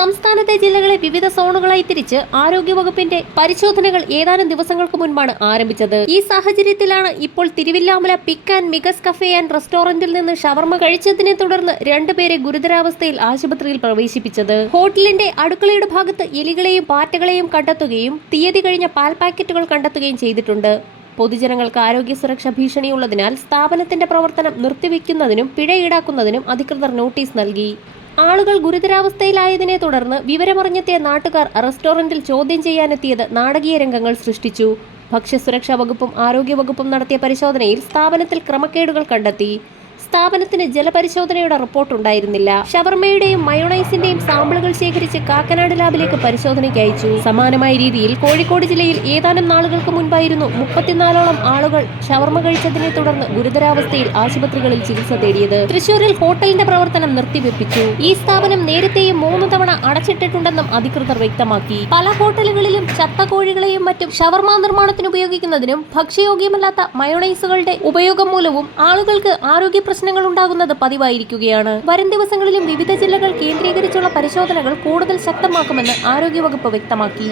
സംസ്ഥാനത്തെ ജില്ലകളെ വിവിധ സോണുകളായി തിരിച്ച് ആരോഗ്യവകുപ്പിന്റെ പരിശോധനകൾ ഏതാനും ദിവസങ്ങൾക്ക് മുൻപാണ് ആരംഭിച്ചത്. ഈ സാഹചര്യത്തിലാണ് ഇപ്പോൾ Thiruvilwamala pick and mix cafe and റെസ്റ്റോറന്റിൽ നിന്ന് ഷവർമ കഴിച്ചതിനെ തുടർന്ന് രണ്ടുപേരെ ഗുരുതരാവസ്ഥയിൽ ആശുപത്രിയിൽ പ്രവേശിപ്പിച്ചത്. ഹോട്ടലിന്റെ അടുക്കളയുടെ ഭാഗത്ത് എലികളെയും പാറ്റകളെയും കണ്ടെത്തുകയും തീയതി കഴിഞ്ഞ പാൽ പാക്കറ്റുകൾ കണ്ടെത്തുകയും ചെയ്തിട്ടുണ്ട്. പൊതുജനങ്ങൾക്ക് ആരോഗ്യ സുരക്ഷ ഭീഷണിയുള്ളതിനാൽ സ്ഥാപനത്തിന്റെ പ്രവർത്തനം നിർത്തിവെക്കുന്നതിനും പിഴ ഈടാക്കുന്നതിനും അധികൃതർ നോട്ടീസ് നൽകി. ആളുകൾ ഗുരുതരാവസ്ഥയിലായതിനെ തുടർന്ന് വിവരമറിഞ്ഞെത്തിയ നാട്ടുകാർ റെസ്റ്റോറന്റിൽ ചോദ്യം ചെയ്യാനെത്തിയത് നാടകീയ രംഗങ്ങൾ സൃഷ്ടിച്ചു. ഭക്ഷ്യസുരക്ഷാ വകുപ്പും ആരോഗ്യവകുപ്പും നടത്തിയ പരിശോധനയിൽ സ്ഥാപനത്തിൽ ക്രമക്കേടുകൾ കണ്ടെത്തി. സ്ഥാപനത്തിന് ജലപരിശോധനയുടെ റിപ്പോർട്ട് ഉണ്ടായിരുന്നില്ല. ഷവർമയുടെയും മയോണൈസിന്റെയും സാമ്പിളുകൾ ശേഖരിച്ച് കാക്കനാട് ലാബിലേക്ക് പരിശോധനയ്ക്ക് അയച്ചു. സമാനമായ രീതിയിൽ കോഴിക്കോട് ജില്ലയിൽ ഏതാനും നാളുകൾക്ക് മുൻപായിരുന്നു മുപ്പത്തിനാലോളം ആളുകൾ ഷവർമ കഴിച്ചതിനെ തുടർന്ന് ഗുരുതരാവസ്ഥയിൽ ആശുപത്രികളിൽ ചികിത്സ തേടിയത്. തൃശൂരിൽ ഹോട്ടലിന്റെ പ്രവർത്തനം നിർത്തിവെപ്പിച്ചു. ഈ സ്ഥാപനം നേരത്തെയും മൂന്ന് തവണ അടച്ചിട്ടിട്ടുണ്ടെന്നും അധികൃതർ വ്യക്തമാക്കി. പല ഹോട്ടലുകളിലും ചത്ത കോഴികളെയും മറ്റും ഷവർമ നിർമ്മാണത്തിന് ഉപയോഗിക്കുന്നതിനും ഭക്ഷ്യയോഗ്യമല്ലാത്ത മയോണൈസുകളുടെ ഉപയോഗം മൂലവും ആളുകൾക്ക് ആരോഗ്യ പ്രശ്നങ്ങൾ ഉണ്ടാകുന്നത് പതിവായിരിക്കുകയാണ്. വരും ദിവസങ്ങളിലും വിവിധ ജില്ലകൾ കേന്ദ്രീകരിച്ചുള്ള പരിശോധനകൾ കൂടുതൽ ശക്തമാക്കുമെന്ന് ആരോഗ്യവകുപ്പ് വ്യക്തമാക്കി.